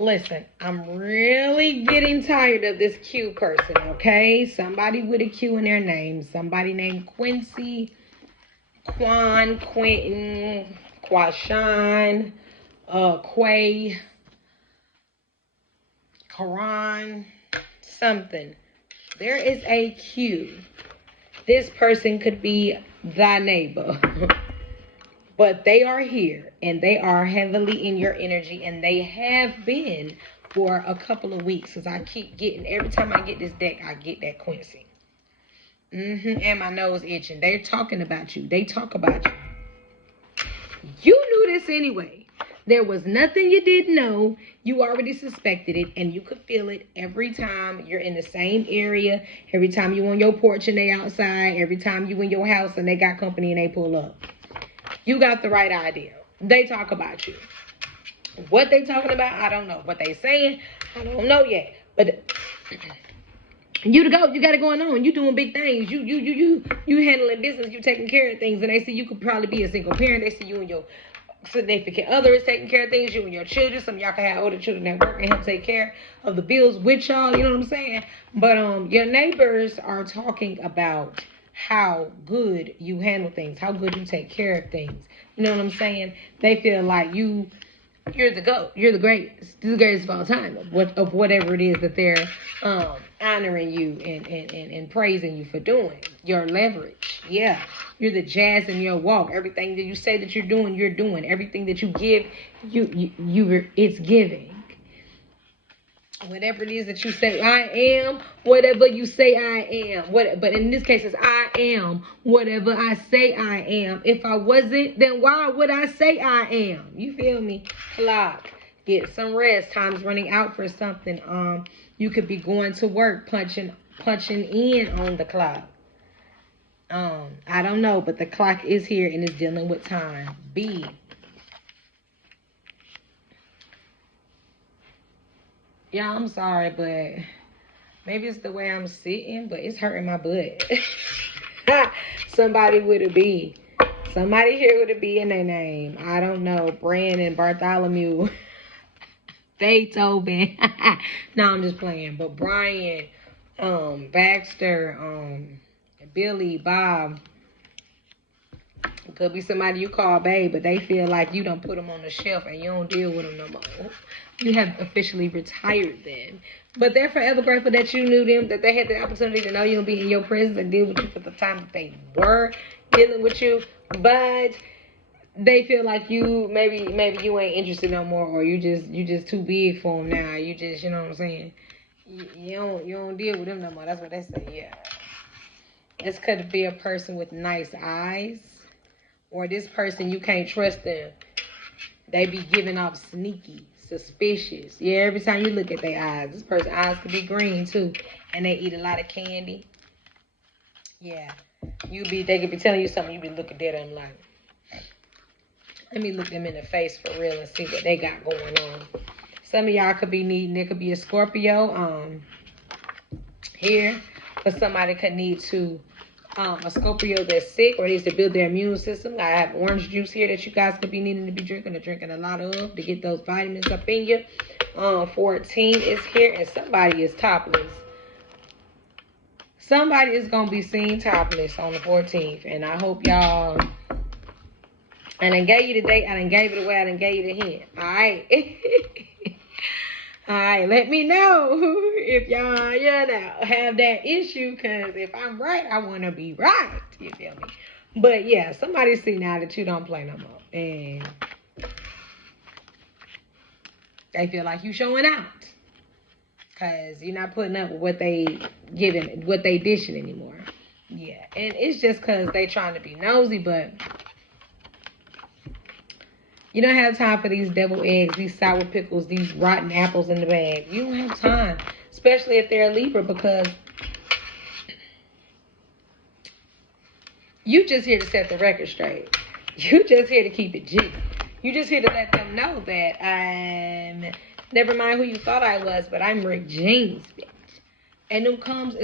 Listen, I'm really getting tired of this Q person, okay? Somebody with a Q in their name. Somebody named Quincy, Quan, Quentin, Quashan, Quay, Quran, something. There is a Q. This person could be thy neighbor. But they are here and they are heavily in your energy, and they have been for a couple of weeks, because I keep getting, every time I get this deck, I get that Quincy. And my nose itching. They're talking about you. They talk about you. You knew this anyway. There was nothing you didn't know. You already suspected it, and you could feel it every time you're in the same area, every time you on your porch and they outside, every time you in your house and they got company and they pull up. You got the right idea. They talk about you. What they talking about, I don't know. What they saying, I don't know yet. But you to go, you got it going on. You doing big things. You handling business. You taking care of things. And they see you could probably be a single parent. They see you and your significant other is taking care of things. You and your children. Some of y'all can have older children that work and help take care of the bills with y'all. You know what I'm saying? But your neighbors are talking about how good you handle things, how good you take care of things. You know what I'm saying? They feel like you're the GOAT. You're the greatest of all time of whatever it is that they're honoring you and praising you for doing. Your leverage. Yeah. You're the jazz in your walk. Everything that you say that you're doing, you're doing. Everything that you give, it's giving. Whatever it is that you say, I am whatever you say I am. But in this case, it's I am whatever I say I am. If I wasn't, then why would I say I am? You feel me? Clock. Get some rest. Time's running out for something. You could be going to work, punching in on the clock. I don't know, but the clock is here and it's dealing with time. B. Yeah, I'm sorry, but maybe it's the way I'm sitting, but it's hurting my butt. Somebody with a B. Somebody here with a B in their name. I don't know. Brandon, Bartholomew, Beethoven. No, I'm just playing. But Brian, Baxter, Billy, Bob. Could be somebody you call babe, but they feel like you don't put them on the shelf and you don't deal with them no more. You have officially retired them. But they're forever grateful that you knew them, that they had the opportunity to know you and be in your presence and deal with you for the time that they were dealing with you. But they feel like you maybe you ain't interested no more, or you just too big for them now. You just, you know what I'm saying? You don't deal with them no more. That's what they say. Yeah. This could be a person with nice eyes, or this person you can't trust them. They be giving off sneaky, suspicious. Yeah, every time you look at their eyes, this person's eyes could be green too, and they eat a lot of candy. Yeah, they could be telling you something, you be looking at them like, let me look them in the face for real and see what they got going on. Some of y'all could be needing, there could be a Scorpio here, but somebody could need to a Scorpio that's sick or needs to build their immune system. I have orange juice here that you guys could be needing to be drinking a lot of to get those vitamins up in you. 14 is here, and somebody is topless. Somebody is going to be seen topless on the 14th, and I hope y'all... I done gave you the date, I done gave it away, I done gave you the hint. Alright? Alright, let me know if y'all, have that issue, because if I'm right, I want to be right. You feel me? But yeah, somebody see now that you don't play no more. And they feel like you showing out. Because you're not putting up with what they giving, what they dishing anymore. Yeah, and it's just because they trying to be nosy, but... You don't have time for these devil eggs, these sour pickles, these rotten apples in the bag. You don't have time, especially if they're a Libra, because you just here to set the record straight. You just here to keep it G. You just here to let them know that I'm, never mind who you thought I was, but I'm Rick James, bitch. And them coins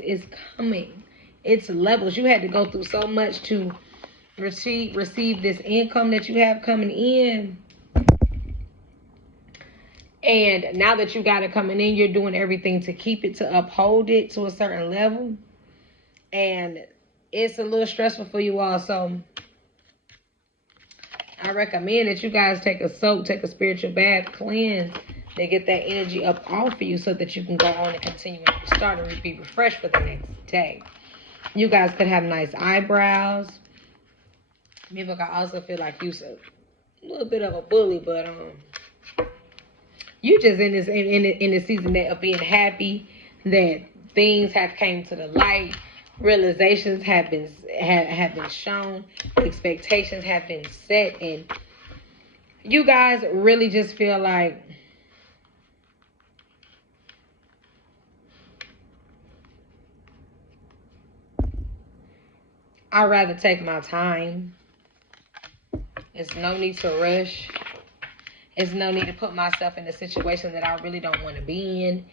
is coming. It's levels. You had to go through so much to receive this income that you have coming in. And now that you got it coming in, you're doing everything to keep it, to uphold it to a certain level. And it's a little stressful for you all. So I recommend that you guys take a soak, take a spiritual bath, cleanse, to get that energy up off of you so that you can go on and continue and start and be refreshed for the next day. You guys could have nice eyebrows. People can also feel like you're a little bit of a bully, but you just in this season of being happy that things have came to the light, realizations have been shown, expectations have been set, and you guys really just feel like I'd rather take my time. It's no need to rush. It's no need to put myself in a situation that I really don't want to be in.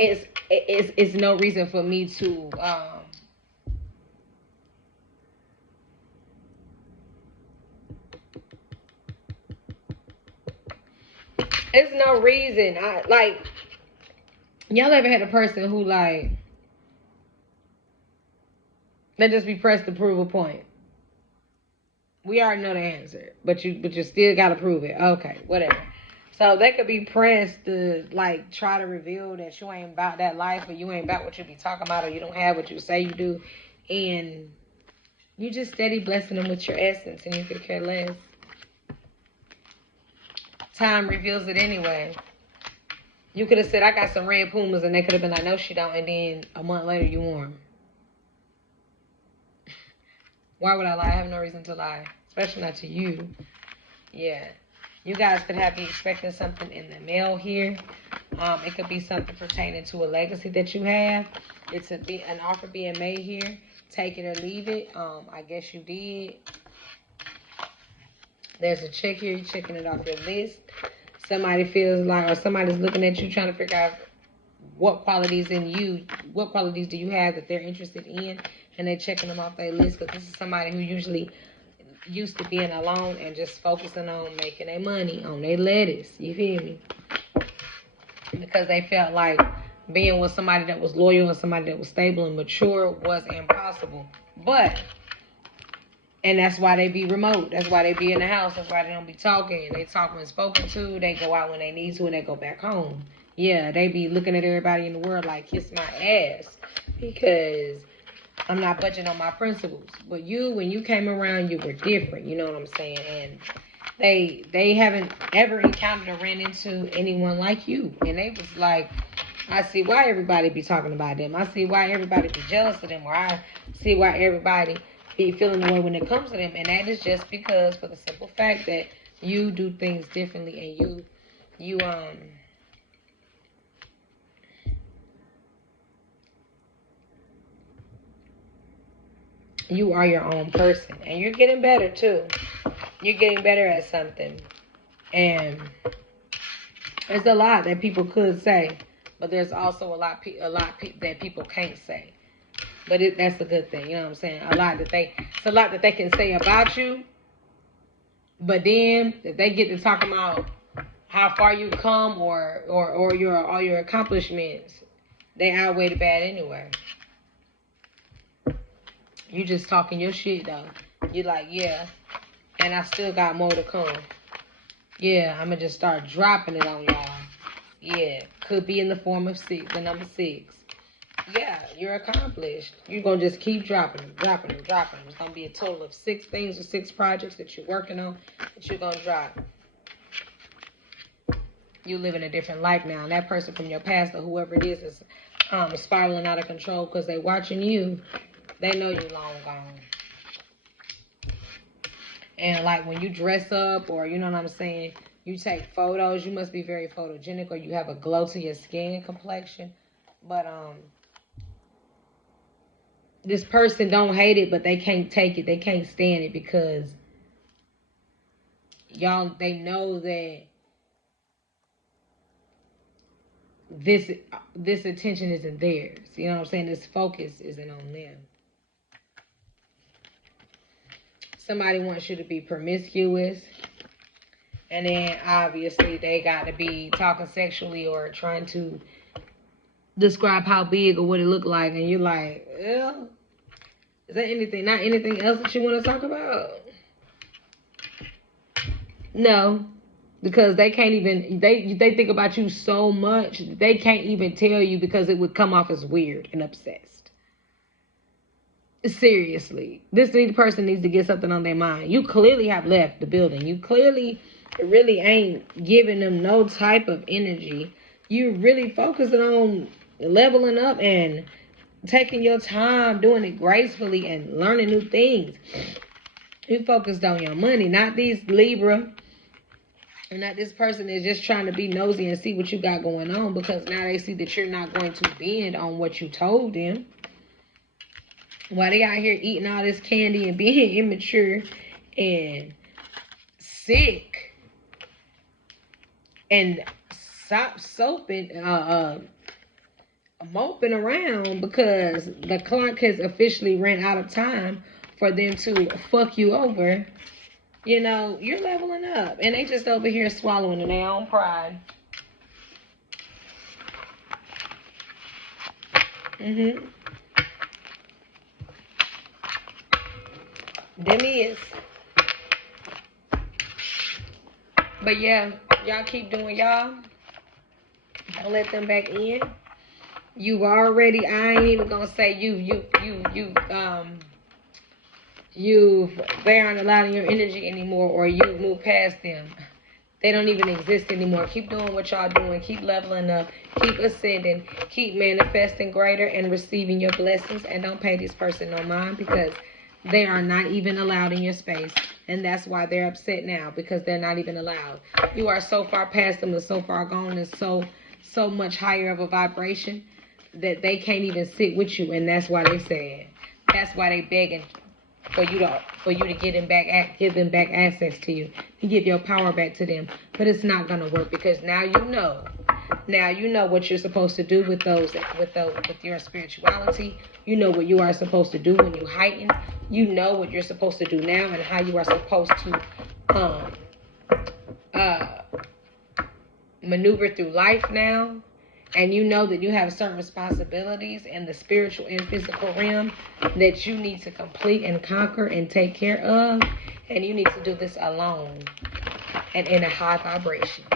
It's no reason for me to it's no reason. Y'all ever had a person who like they just be pressed to prove a point? We already know the answer, but you still gotta prove it. Okay, whatever. So they could be pressed to like try to reveal that you ain't about that life, or you ain't about what you be talking about, or you don't have what you say you do, and you just steady blessing them with your essence, and you could care less. Time reveals it anyway. You could have said, I got some red Pumas, and they could have been like, no, she don't, and then a month later you wore them. Why would I lie? I have no reason to lie, especially not to you. Yeah. You guys could be expecting something in the mail here. It could be something pertaining to a legacy that you have. It's an offer being made here. Take it or leave it. I guess you did. There's a check here. You're checking it off your list. Somebody feels like, or somebody's looking at you trying to figure out what qualities in you, what qualities do you have that they're interested in, and they're checking them off their list, because this is somebody who usually used to being alone and just focusing on making their money, on their lettuce, you feel me? Because they felt like being with somebody that was loyal and somebody that was stable and mature was impossible. And that's why they be remote. That's why they be in the house. That's why they don't be talking. They talk when spoken to. They go out when they need to, and they go back home. Yeah, they be looking at everybody in the world like, kiss my ass, because I'm not budging on my principles. But you, when you came around, you were different. You know what I'm saying? And they haven't ever encountered or ran into anyone like you. And they was like, I see why everybody be talking about them. I see why everybody be jealous of them. Or I see why everybody be feeling the way when it comes to them. And that is just because, for the simple fact that you do things differently, and you are your own person, and you're getting better too. You're getting better at something, and there's a lot that people could say, but there's also a lot that people can't say. But that's a good thing, you know what I'm saying? It's a lot that they can say about you, but then if they get to talking about how far you come or all your accomplishments, they outweigh the bad anyway. You just talking your shit though. You like, yeah, and I still got more to come. Yeah, I'm gonna just start dropping it on y'all. Yeah, could be in the form of the number 6. Yeah, you're accomplished. You're gonna just keep dropping them. There's gonna be a total of 6 things or 6 projects that you're working on that you're gonna drop. You living a different life now, and that person from your past or whoever it is spiraling out of control because they watching you. They know you long gone. And like when you dress up, or you know what I'm saying, you take photos, you must be very photogenic, or you have a glow to your skin and complexion. But this person don't hate it, but they can't take it. They can't stand it because they know that this attention isn't theirs. You know what I'm saying? This focus isn't on them. Somebody wants you to be promiscuous. And then obviously they got to be talking sexually or trying to describe how big or what it looked like, and you're like, yeah, is there not anything else that you want to talk about? No, because they can't even, they think about you so much, they can't even tell you because it would come off as weird and obsessed. Seriously, this person needs to get something on their mind. You clearly have left the building. You clearly really ain't giving them no type of energy. You really focusing on leveling up and taking your time, doing it gracefully and learning new things. You focused on your money, not these Libra. And not this person is just trying to be nosy and see what you got going on, because now they see that you're not going to bend on what you told them. While they out here eating all this candy and being immature and sick and stop soaping, moping around because the clock has officially ran out of time for them to fuck you over. You know, you're leveling up. And they just over here swallowing in their own pride. Them is. But yeah, y'all keep doing y'all. Don't let them back in. You've already, I ain't even gonna say they aren't allowing your energy anymore, or you move past them. They don't even exist anymore. Keep doing what y'all doing. Keep leveling up. Keep ascending. Keep manifesting greater and receiving your blessings. And don't pay this person no mind, because they are not even allowed in your space. And that's why they're upset now, because they're not even allowed. You are so far past them and so far gone and so much higher of a vibration that they can't even sit with you. And that's why they sad. That's why they begging for you to give them back access to you, to give your power back to them. But it's not gonna work, because now you know what you're supposed to do with your spirituality. You know what you are supposed to do when you heighten. You know what you're supposed to do now, and how you are supposed to maneuver through life now. And you know that you have certain responsibilities in the spiritual and physical realm that you need to complete and conquer and take care of. And you need to do this alone and in a high vibration.